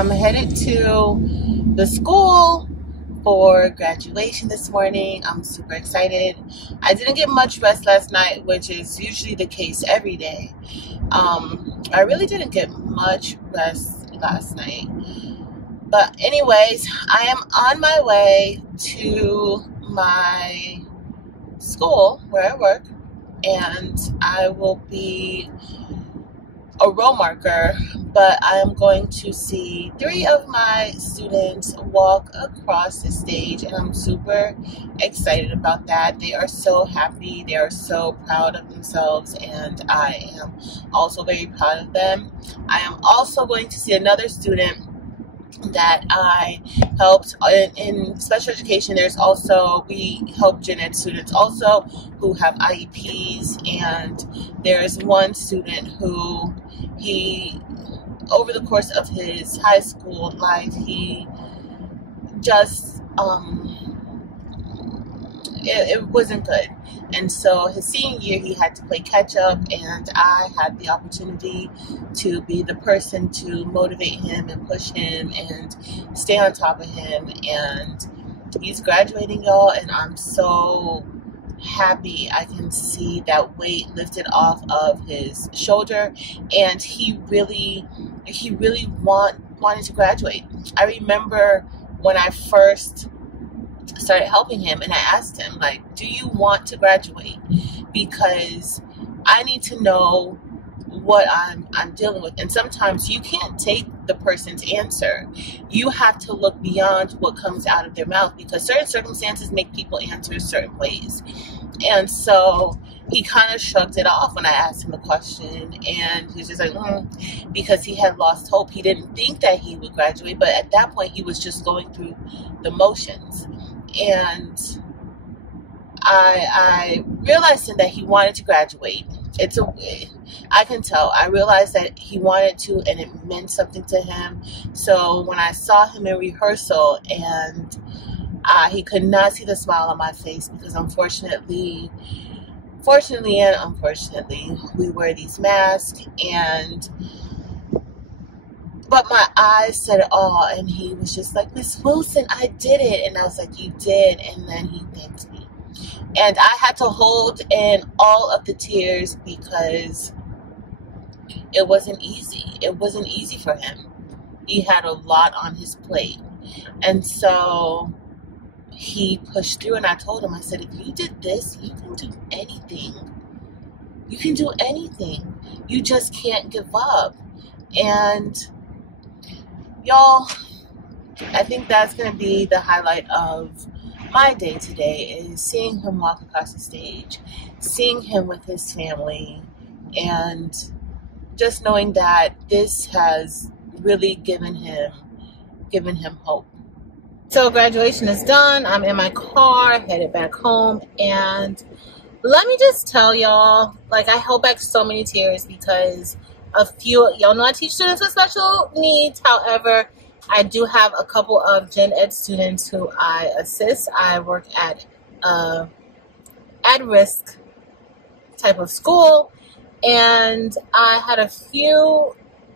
I'm headed to the school for graduation this morning. I'm super excited. I didn't get much rest last night, which is usually the case every day. I really didn't get much rest last night. But anyways, I am on my way to my school where I work, and I will be a row marker, but I am going to see 3 of my students walk across the stage, and I'm super excited about that. They are so happy, they are so proud of themselves, and I am also very proud of them. I am also going to see another student that I helped in special education. We help gen ed students also who have IEPs, and there's one student who over the course of his high school life, he just it wasn't good. And so his senior year, he had to play catch up, and I had the opportunity to be the person to motivate him and push him and stay on top of him. And he's graduating, y'all, and I'm so happy. I can see that weight lifted off of his shoulder, and he really wanted to graduate. I remember when I first started helping him, and I asked him, like, do you want to graduate? Because I need to know what I'm dealing with. And sometimes you can't take the person's answer. You have to look beyond what comes out of their mouth, because certain circumstances make people answer certain ways. And so he kind of shrugged it off when I asked him a question, and he was just like, because he had lost hope. He didn't think that he would graduate, but at that point he was just going through the motions. And I realized that he wanted to graduate. I can tell. I realized that he wanted to, and it meant something to him. So when I saw him in rehearsal, and he could not see the smile on my face, because fortunately and unfortunately, we wear these masks, but my eyes said it all, and he was just like, Miss Wilson, I did it. And I was like, you did? And then he thanked me. And I had to hold in all of the tears, because it wasn't easy. It wasn't easy for him. He had a lot on his plate. And so he pushed through, and I told him, I said, if you did this, you can do anything. You can do anything. You just can't give up. And y'all, I think that's going to be the highlight of my day today, is seeing him walk across the stage, seeing him with his family, and just knowing that this has really given him hope. So graduation is done. I'm in my car, headed back home, and let me just tell y'all, like, I held back so many tears because y'all know I teach students with special needs. However, I do have a couple of gen ed students who I assist. I work at at-risk type of school, and I had a few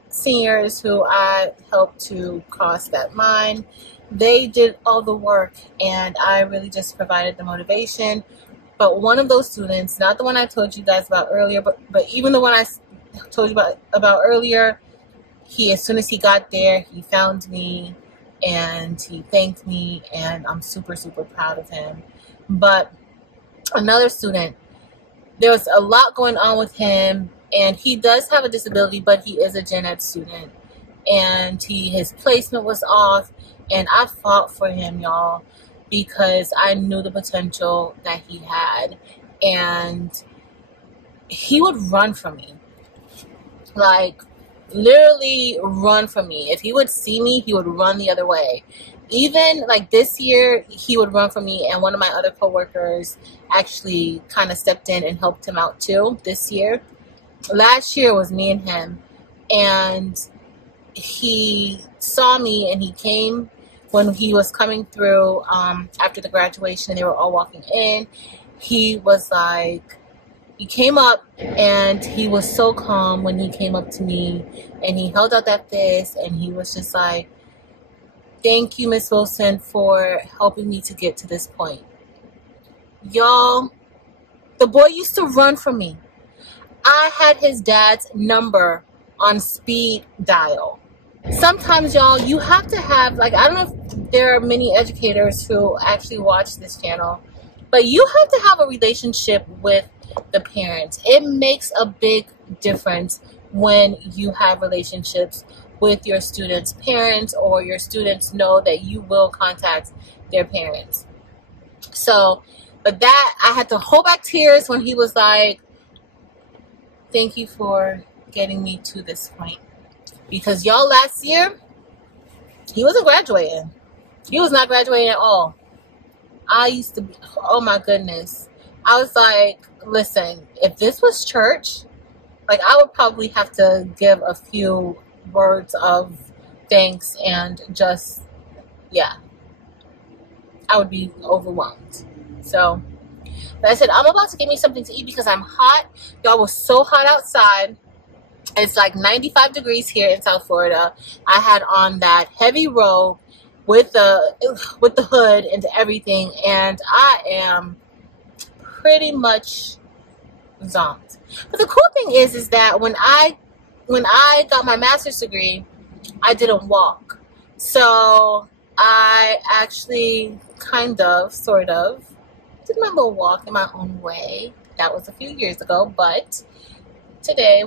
seniors who I helped to cross that line. They did all the work, and I really just provided the motivation. But one of those students, not the one I told you guys about earlier, but even the one I told you about earlier, as soon as he got there, he found me, and he thanked me, and I'm super, super proud of him. But another student, there was a lot going on with him, and he does have a disability, but he is a gen ed student, and his placement was off, and I fought for him, y'all, because I knew the potential that he had, and he would run from me, like literally run from me. If he would see me, he would run the other way. Even like this year, he would run from me, and one of my other coworkers actually kind of stepped in and helped him out too this year. Last year was me and him, and he saw me, and he came when he was coming through after the graduation, and they were all walking in. He was like, he came up, and he was so calm when he came up to me, and he held out that fist, and he was just like, Thank you, Miss Wilson, for helping me to get to this point. Y'all, the boy used to run from me. I had his dad's number on speed dial. Sometimes, y'all, you have to have, like, I don't know if there are many educators who actually watch this channel, but you have to have a relationship with the parents. It makes a big difference when you have relationships with your students' parents, or your students know that you will contact their parents. So, but that, I had to hold back tears when he was like, thank you for getting me to this point. Because y'all, last year, he wasn't graduating. He was not graduating at all. I used to be, oh my goodness. I was like, listen, if this was church, like, I would probably have to give a few words of thanks and just, yeah, I would be overwhelmed. So, but I said, I'm about to get me something to eat because I'm hot. Y'all, was so hot outside. It's like 95 degrees here in South Florida. I had on that heavy robe with the hood and everything, and I am pretty much zonked. But the cool thing is that when I got my master's degree, I didn't walk. So I actually sort of did my little walk in my own way. That was a few years ago, but today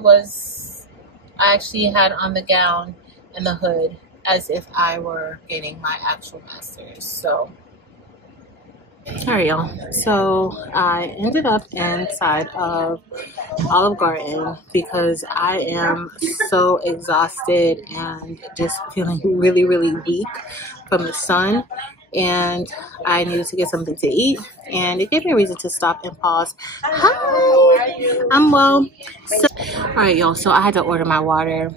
I actually had on the gown and the hood as if I were getting my actual master's. So, alright, y'all. So I ended up inside of Olive Garden because I am so exhausted and just feeling really, really weak from the sun. And I needed to get something to eat, and it gave me a reason to stop and pause. Hi, I'm well. So, all right, y'all. So I had to order my water.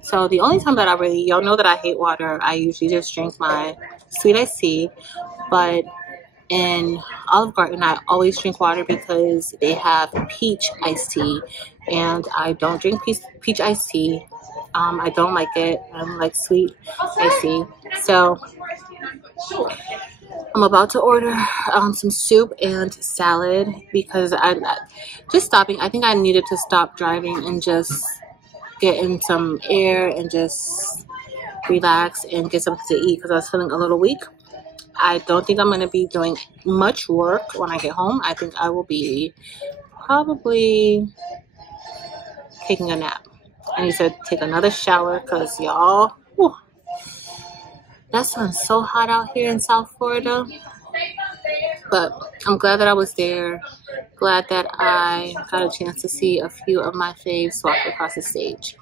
So the only time that y'all know that I hate water, I usually just drink my sweet iced tea. But in Olive Garden, I always drink water because they have peach iced tea, and I don't drink peach iced tea. I don't like it. I don't like sweet iced tea. So I'm about to order some soup and salad because I'm just stopping. I think I needed to stop driving and just get in some air and just relax and get something to eat because I was feeling a little weak. I don't think I'm going to be doing much work when I get home. I think I will be probably taking a nap. I need to take another shower because y'all, that sun's so hot out here in South Florida. But I'm glad that I was there. Glad that I got a chance to see a few of my faves walk across the stage.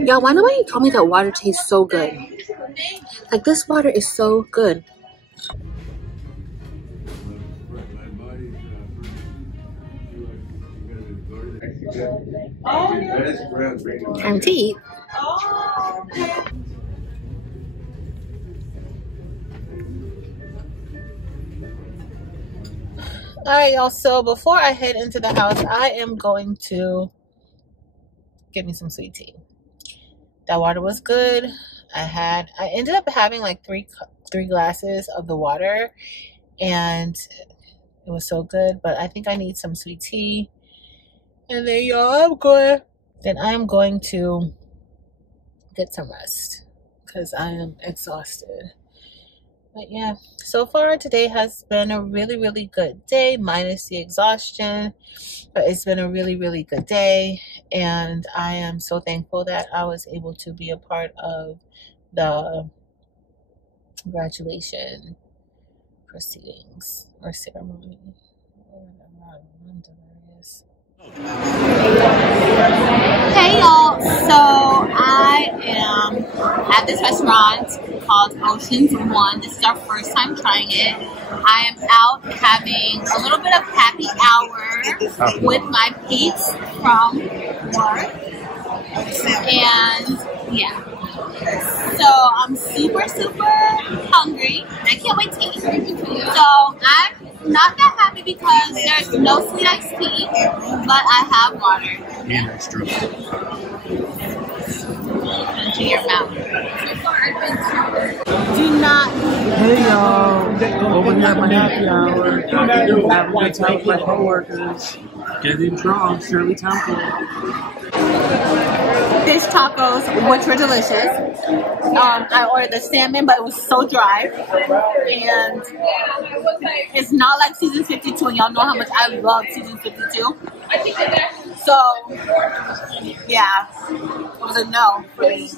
Y'all, why nobody told me that water tastes so good? Like, this water is so good. Time to eat. Alright, y'all, so before I head into the house, I am going to get me some sweet tea. That water was good. I ended up having like three glasses of the water, and it was so good, but I think I need some sweet tea. And then, y'all, I'm going to get some rest because I am exhausted. But yeah, so far today has been a really, really good day, minus the exhaustion. But it's been a really, really good day. And I am so thankful that I was able to be a part of the graduation proceedings or ceremony. Hey y'all, so I am at this restaurant called Oceans One. This is our first time trying it. I am out having a little bit of happy hour with my peeps from work. And yeah, so I'm super, super hungry. I can't wait to eat. So I'm not that happy because there's no sweet iced tea, but I have water. And extra. to your mouth. Do not. Hey y'all, over here at my happy hour, having a good time with my coworkers. Getting drunk, Shirley Temple. Fish tacos, which were delicious. I ordered the salmon, but it was so dry. And it's not like season 52, and y'all know how much I love season 52. So, yeah, it was a no for me.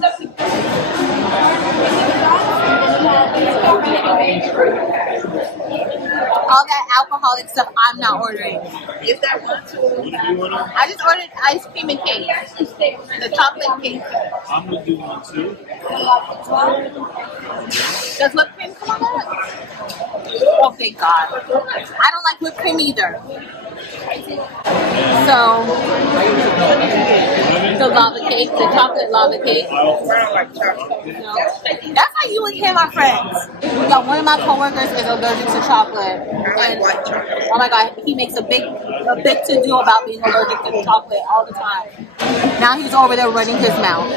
All that alcoholic stuff, I'm not ordering. Is that one too? I just ordered ice cream and cake. The chocolate cake. I'm gonna do one too. Does whipped cream come on that? Oh, thank God. I don't like whipped cream either. So, the lava cake, the chocolate lava cake. No. That's how you and Kim are friends. Yo, one of my coworkers is allergic to chocolate. And, oh my God, he makes a big to do about being allergic to chocolate all the time. Now he's over there running his mouth.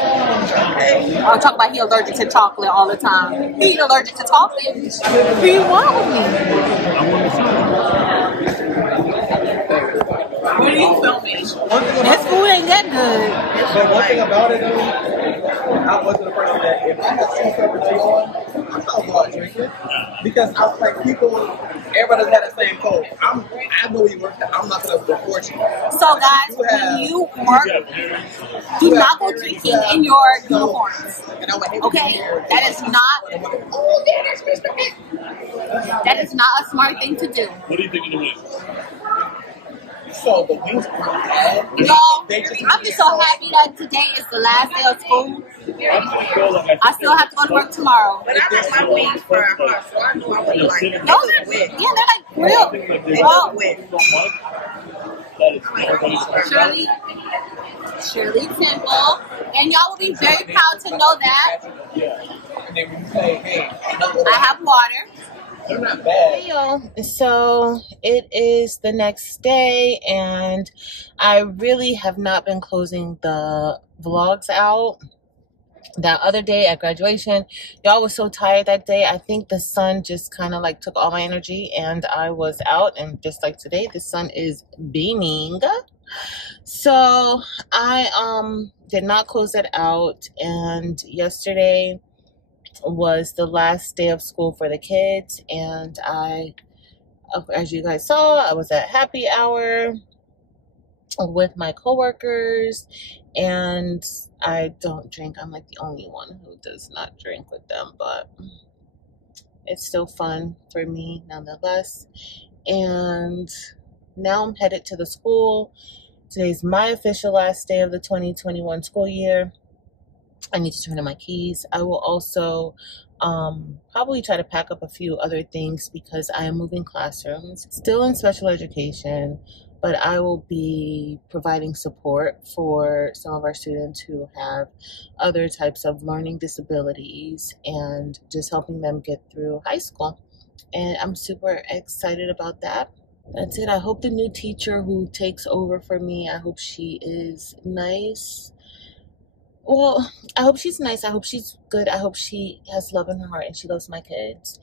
I'll talk about he allergic to chocolate all the time. He ain't allergic to chocolate. What do you want with me? What are you filming? This food ain't that good. But one thing about it, I wasn't the person that if I had seen Pepper on, I'm not going to drink it because I was like everybody's had the same code. I know you work. I'm not going to report you. So guys, when you work, do not go drinking in your uniforms. Okay, that is not. Oh, that's Mr. Pitt. That is not a smart thing to do. What do you think of the win? So the wings are bad. Y'all, I'm just so happy that today is the last day of school. I still have to go to work tomorrow. But I like my wings for a heart, so I knew I would like them. Those are, yeah, they're like grilled. They look wet. Shirley Temple, and y'all will be very proud to know that. And then when you say, hey, I have water. they're not bad. Hey y'all, so it is the next day, and I really have not been closing the vlogs out. That other day at graduation, y'all was so tired that day. I think the sun just kind of like took all my energy, and I was out, and just like today, the sun is beaming. So I did not close it out, and yesterday was the last day of school for the kids, and I, as you guys saw, I was at happy hour with my coworkers, and I don't drink. I'm like the only one who does not drink with them, but it's still fun for me nonetheless. And now I'm headed to the school. Today's my official last day of the 2021 school year. I need to turn in my keys. I will also probably try to pack up a few other things because I am moving classrooms. Still in special education, but I will be providing support for some of our students who have other types of learning disabilities and just helping them get through high school. And I'm super excited about that. That's it. I hope the new teacher who takes over for me, I hope she is nice. Well, I hope she's nice. I hope she's good. I hope she has love in her heart and she loves my kids.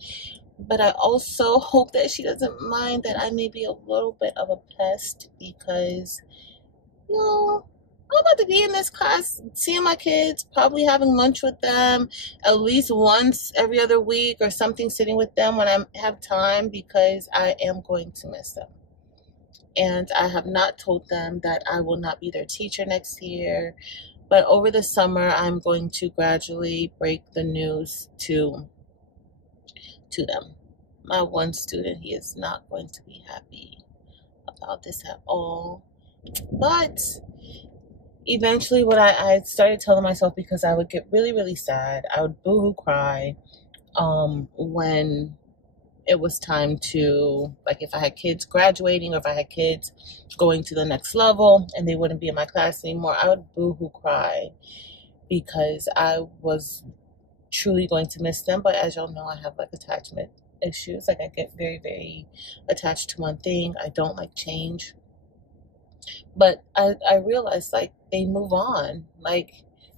But I also hope that she doesn't mind that I may be a little bit of a pest because, you know, I'm about to be in this class, seeing my kids, probably having lunch with them at least once every other week or something, sitting with them when I have time because I am going to miss them. And I have not told them that I will not be their teacher next year. But over the summer, I'm going to gradually break the news to them. My one student, he is not going to be happy about this at all. But eventually what I started telling myself, because I would get really, really sad. I would boo-hoo cry when it was time to, like if I had kids graduating or if I had kids going to the next level and they wouldn't be in my class anymore, I would boo-hoo cry because I was truly going to miss them. But as y'all know, I have like attachment issues. Like I get very, very attached to one thing. I don't like change. But I realized like they move on. Like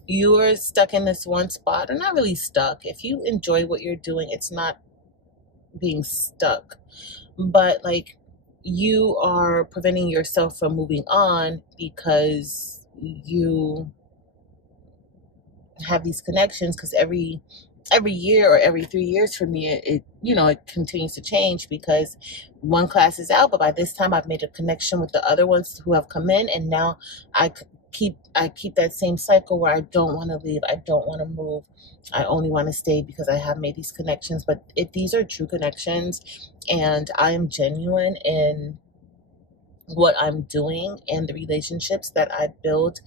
you're stuck in this one spot, or not really stuck. If you enjoy what you're doing, it's not being stuck, but like you are preventing yourself from moving on because you have these connections. Because every year or every 3 years for me, it it continues to change, because one class is out, but by this time I've made a connection with the other ones who have come in, and now I keep that same cycle where I don't want to leave, I don't want to move, I only want to stay because I have made these connections. But these are true connections, and I am genuine in what I'm doing and the relationships that I build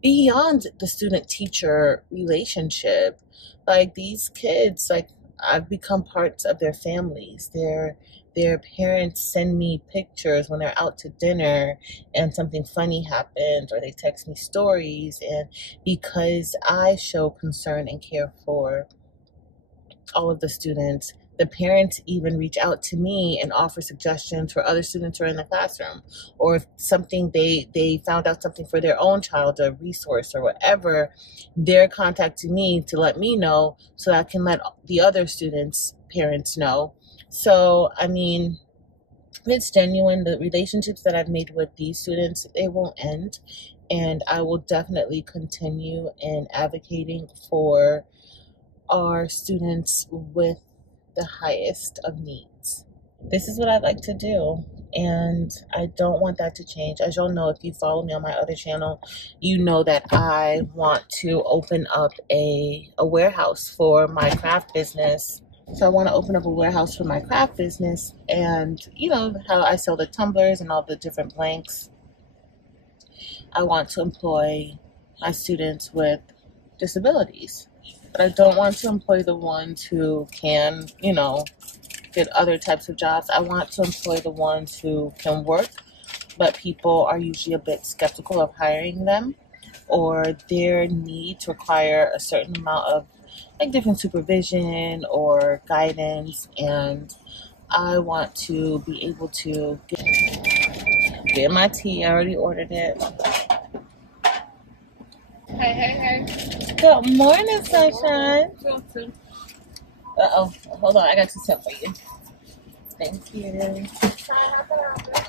beyond the student-teacher relationship. Like, these kids, like, I've become parts of their families. Their parents send me pictures when they're out to dinner and something funny happens, or they text me stories. And because I show concern and care for all of the students, the parents even reach out to me and offer suggestions for other students who are in the classroom, or if something they found out something for their own child, a resource or whatever, they're contacting me to let me know so that I can let the other students' parents know. So, I mean, it's genuine. The relationships that I've made with these students, they won't end, and I will definitely continue in advocating for our students with the highest of needs. This is what I like to do, and I don't want that to change. As y'all know, if you follow me on my other channel, you know that I want to open up a warehouse for my craft business. So I want to open up a warehouse for my craft business, and you know how I sell the tumblers and all the different blanks. I want to employ my students with disabilities, but I don't want to employ the ones who can, get other types of jobs. I want to employ the ones who can work, but people are usually a bit skeptical of hiring them, or their needs require a certain amount of like different supervision or guidance. And I want to be able to get my tea. I already ordered it. Hey. Good morning, sunshine. Uh-oh. Hold on. I got 2 cents for you. Thank you.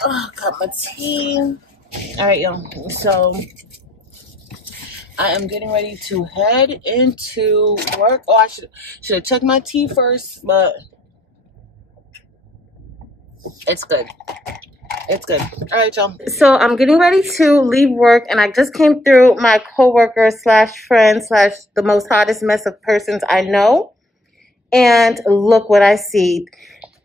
Oh, got my tea. All right, y'all. So I am getting ready to head into work. Oh, I should have checked my tea first, but it's good. It's good. All right, y'all. So I'm getting ready to leave work, and I just came through my coworker slash friend slash the most hottest mess of persons I know. And look what I see.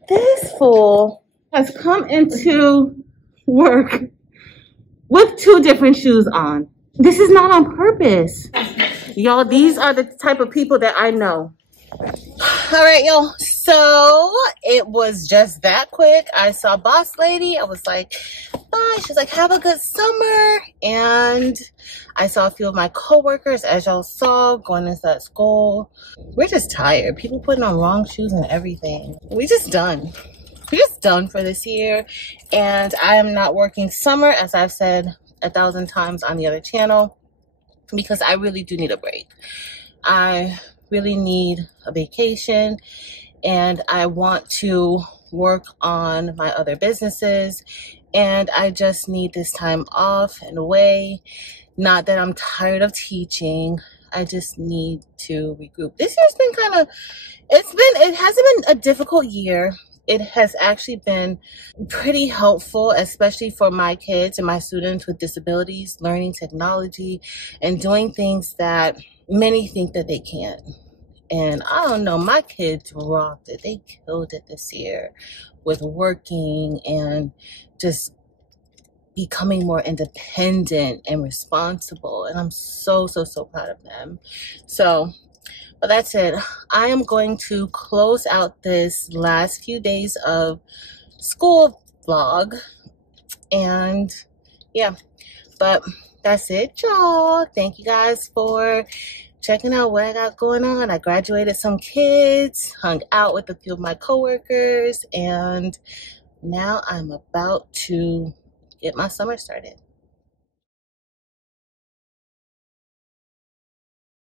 This fool has come into work with 2 different shoes on. This is not on purpose. Y'all, these are the type of people that I know. All right, y'all. So it was just that quick. I saw Boss Lady. I was like, bye. She's like, have a good summer. And I saw a few of my coworkers, as y'all saw, going into that school. We're just tired. People putting on wrong shoes and everything. We're just done. We're just done for this year. And I am not working summer, as I've said 1,000 times on the other channel, because I really do need a break. I really need a vacation, and I want to work on my other businesses, and I just need this time off and away. Not that I'm tired of teaching, I just need to regroup. This year's been it hasn't been a difficult year. It has actually been pretty helpful, especially for my kids and my students with disabilities, learning technology and doing things that many think that they can't. And I don't know, my kids rocked it. They killed it this year with working and just becoming more independent and responsible. And I'm so proud of them. So, but that's it. I am going to close out this last few days of school vlog. And yeah, but that's it, y'all. Thank you guys for checking out what I got going on. I graduated some kids, hung out with a few of my coworkers, and now I'm about to get my summer started.